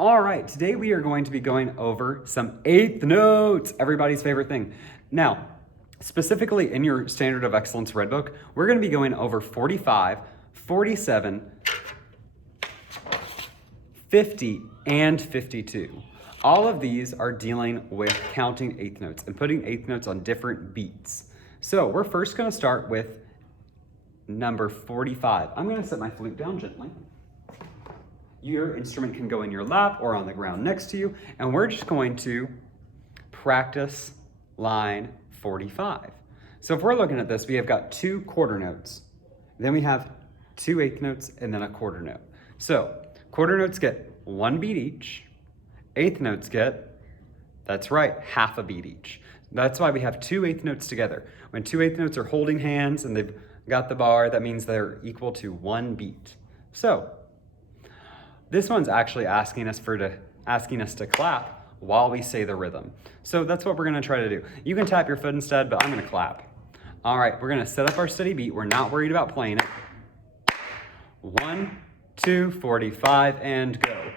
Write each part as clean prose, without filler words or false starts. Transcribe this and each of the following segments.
All right, today we are going to be going over some eighth notes, everybody's favorite thing. Now, specifically in your Standard of Excellence Red Book, we're going to be going over 45, 47, 50, and 52. All of these are dealing with counting eighth notes and putting eighth notes on different beats. So we're first going to start with number 45. I'm going to set my flute down gently. Your instrument can go in your lap or on the ground next to you, and we're just going to practice line 45. So if we're looking at this, we have got two quarter notes, then we have two eighth notes, and then a quarter note. So quarter notes get one beat each, eighth notes get, that's right, half a beat each. That's why we have two eighth notes together. When two eighth notes are holding hands and they've got the bar, that means they're equal to one beat. So this one's actually asking us to clap while we say the rhythm. So that's what we're gonna try to do. You can tap your foot instead, but I'm gonna clap. All right, we're gonna set up our steady beat. We're not worried about playing it. 1, 2, 45, and go.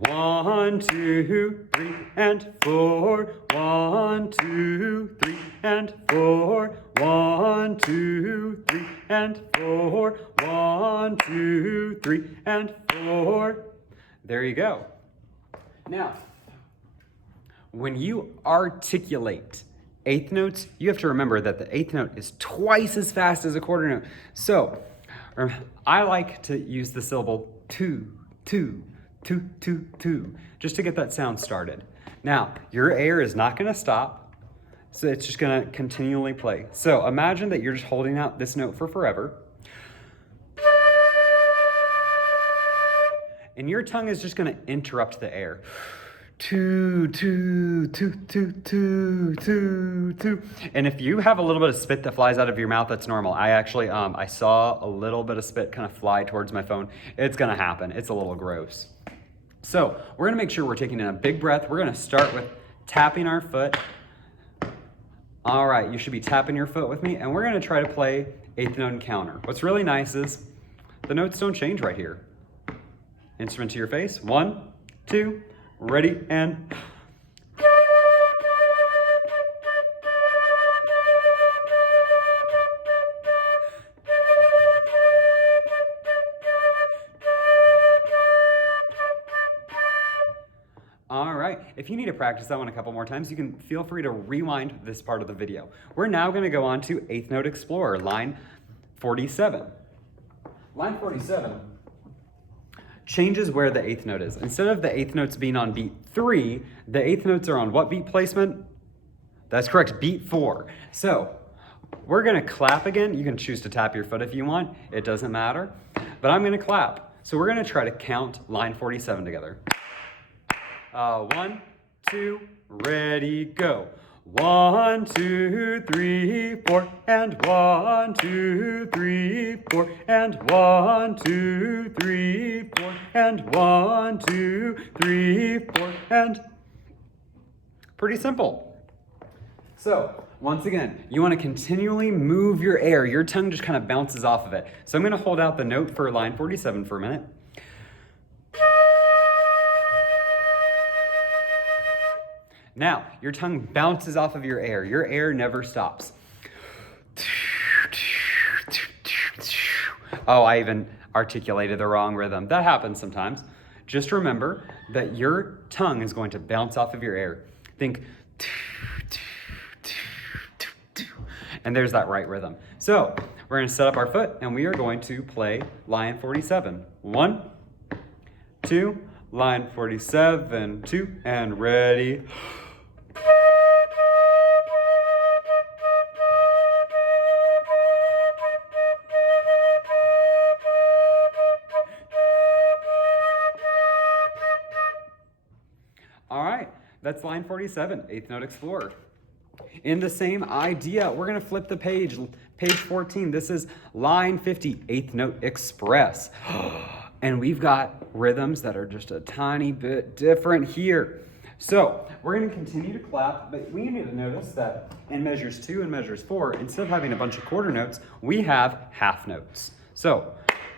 1, 2, 3, and 4. 1, 2, 3, and 4. 1, 2, 3, and 4. 1, 2, 3, and 4. There you go. Now, when you articulate eighth notes, you have to remember that the eighth note is twice as fast as a quarter note. So I like to use the syllable two, two, two, two, two, just to get that sound started. Now, your air is not going to stop, so it's just going to continually play. So imagine that you're just holding out this note for forever. And your tongue is just going to interrupt the air. Two, two, two, two, two, two, two. And if you have a little bit of spit that flies out of your mouth, that's normal. I actually, I saw a little bit of spit kind of fly towards my phone. It's going to happen. It's a little gross. So we're going to make sure we're taking in a big breath. We're going to start with tapping our foot. All right, you should be tapping your foot with me, and we're going to try to play eighth note and counter. What's really nice is the notes don't change right here. Instrument to your face. 1, 2, ready, and... All right, if you need to practice that one a couple more times, you can feel free to rewind this part of the video. We're now going to go on to Eighth Note Explorer, line 47. Line 47 changes where the eighth note is. Instead of the eighth notes being on beat 3, the eighth notes are on what beat placement? That's correct, beat 4. So we're going to clap again. You can choose to tap your foot if you want. It doesn't matter. But I'm going to clap. So we're going to try to count line 47 together. 1, 2, ready, go. 1, 2, 3, 4, and 1, 2, 3, 4, and 1, 2, 3, 4, and 1, 2, 3, 4, and pretty simple. So once again, you want to continually move your air. Your tongue just kind of bounces off of it. So I'm going to hold out the note for line 47 for a minute. Now, your tongue bounces off of your air. Your air never stops. Oh, I even articulated the wrong rhythm. That happens sometimes. Just remember that your tongue is going to bounce off of your air. Think, and there's that right rhythm. So, we're going to set up our foot, and we are going to play line 47. 1, 2, line 47, 2, and ready. All right, that's line 47, Eighth Note Explorer. In the same idea, we're gonna flip the page, page 14. This is line 50, Eighth Note Express. And we've got rhythms that are just a tiny bit different here. So we're gonna continue to clap, but we need to notice that in measures 2 and measures 4, instead of having a bunch of quarter notes, we have half notes. So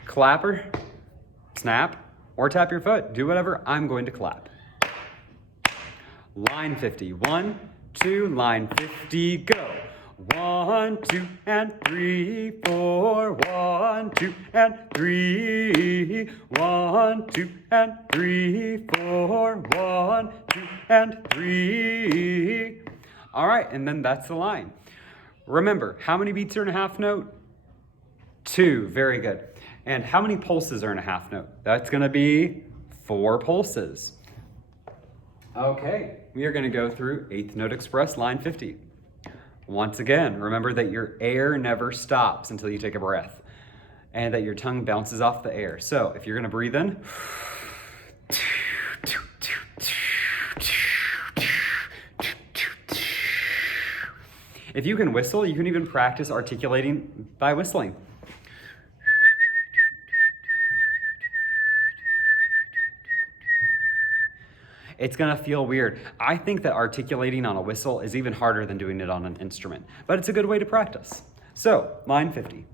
clap or snap or tap your foot, do whatever. I'm going to clap. Line 50, 1, 2, line 50, go. 1, 2, and 3, 4, 1, 2, and 3, 1, 2, and 3, 4, 1, 2, and 3. All right, and then that's the line. Remember, how many beats are in a half note? 2, very good. And how many pulses are in a half note? That's gonna be 4 pulses. Okay, we are gonna go through eighth note express, line 50. Once again, remember that your air never stops until you take a breath and that your tongue bounces off the air. So if you're gonna breathe in, if you can whistle, you can even practice articulating by whistling. It's gonna feel weird. I think that articulating on a whistle is even harder than doing it on an instrument, but it's a good way to practice. So, line 50.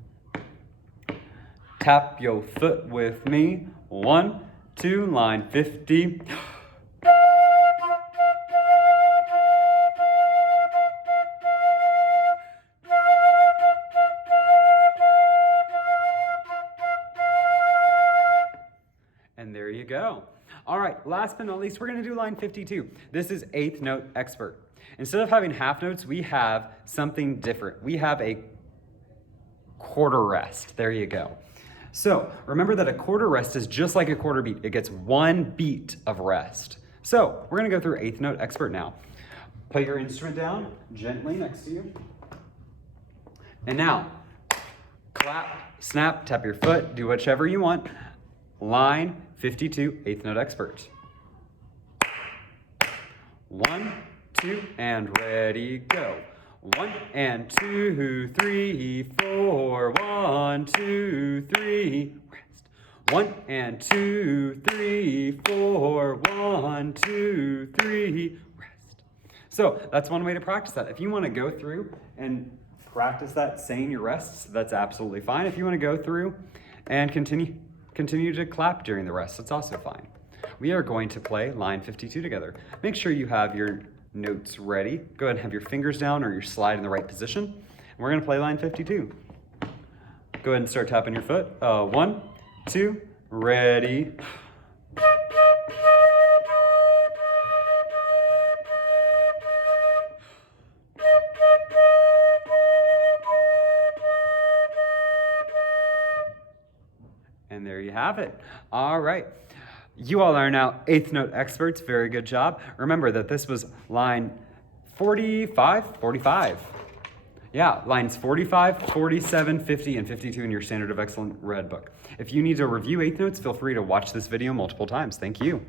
Tap your foot with me. 1, 2, line 50. And there you go. All right, last but not least, we're gonna do line 52. This is eighth note expert. Instead of having half notes, we have something different. We have a quarter rest. There you go. So remember that a quarter rest is just like a quarter beat. It gets 1 beat of rest. So we're gonna go through eighth note expert now. Put your instrument down gently next to you. And now, clap, snap, tap your foot, do whichever you want. Line 52, eighth note expert. 1, 2, and ready, go. 1 and 2, 3, 4, 1, 2, 3, rest. 1 and 2, 3, 4, 1, 2, 3, rest. So that's one way to practice that. If you want to go through and practice that saying your rests, that's absolutely fine. If you want to go through and continue to clap during the rest, that's also fine. We are going to play line 52 together. Make sure you have your notes ready. Go ahead and have your fingers down or your slide in the right position. And we're gonna play line 52. Go ahead and start tapping your foot. 1, 2, ready. And there you have it. All right. You all are now eighth note experts. Very good job. Remember that this was line 45. Yeah, lines 45, 47, 50, and 52 in your Standard of Excellence Red book. If you need to review eighth notes, feel free to watch this video multiple times. Thank you.